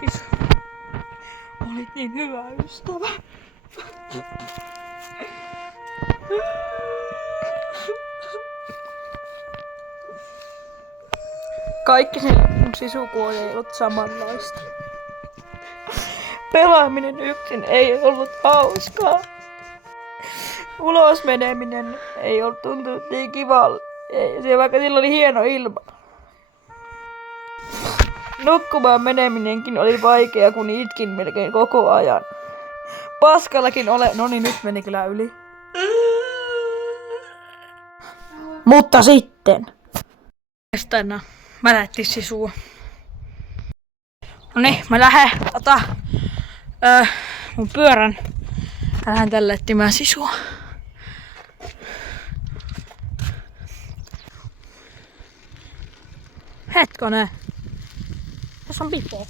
Siis olit niin hyvä ystävä. Kaikki sen mun sisukuoli ei ollut samanlaista. Pelaaminen yksin ei ollut hauskaa. Ulos meneminen ei ollut tuntunut niin kivalle. Se vaikka sillä oli hieno ilma. Nukkumaan meneminenkin oli vaikea, kun itkin melkein koko ajan. Paskallakin no niin, nyt meni kyllä yli. Mutta sitten. Tänään märätti sisua. Noniin, mä lähden mun pyörän. Mä lähden tälle etsimään sisua. Hetkonen. Tässä on Pipo.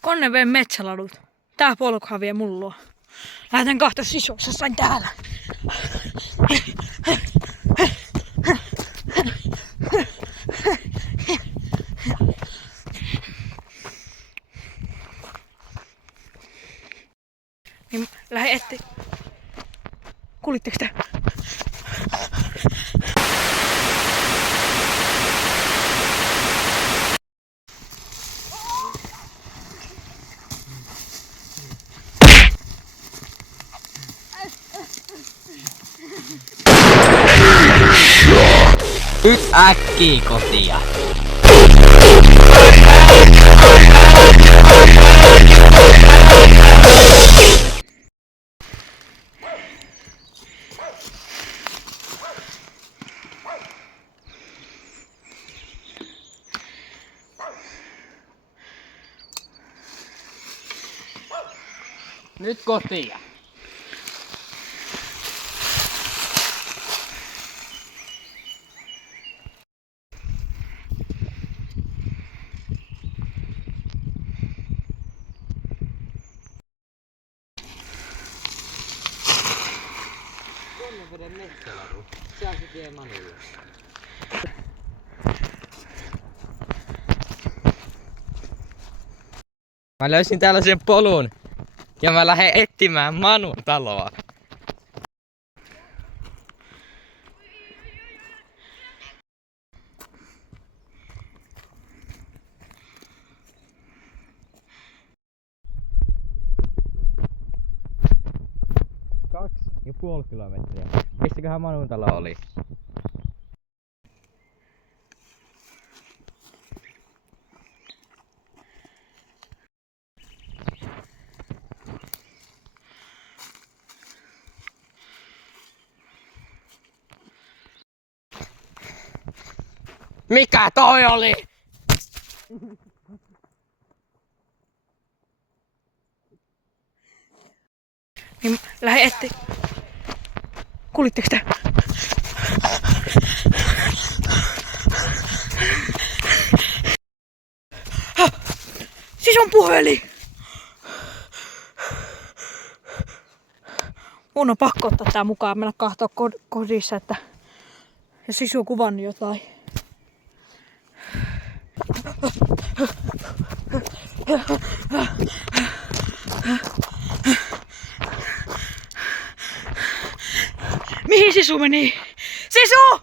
Konne vei metsäladut. Tää polkuhan vie mun luo. Lähetän kahta sisua, jos sain täällä. Niin lähde etti. Kuulitteko te? Nyt äkkii kotia. Nyt kotia. Konneveden metsäladu. Siellä se tie Manulle. Mä löysin tällaisen polun. Ja mä lähden etsimään Manun taloa. Kaksi ja puoli kilometriä. Missäköhän Manun talo oli? Mikä toi oli? Niin lähde etti. Kuulitteko te? Siis on puhelin! Mun on pakko ottaa tää mukaan, mennä kahtoo kodissa, että jos sisu on kuvannut jotain. Mihin sisu meni? Sisu!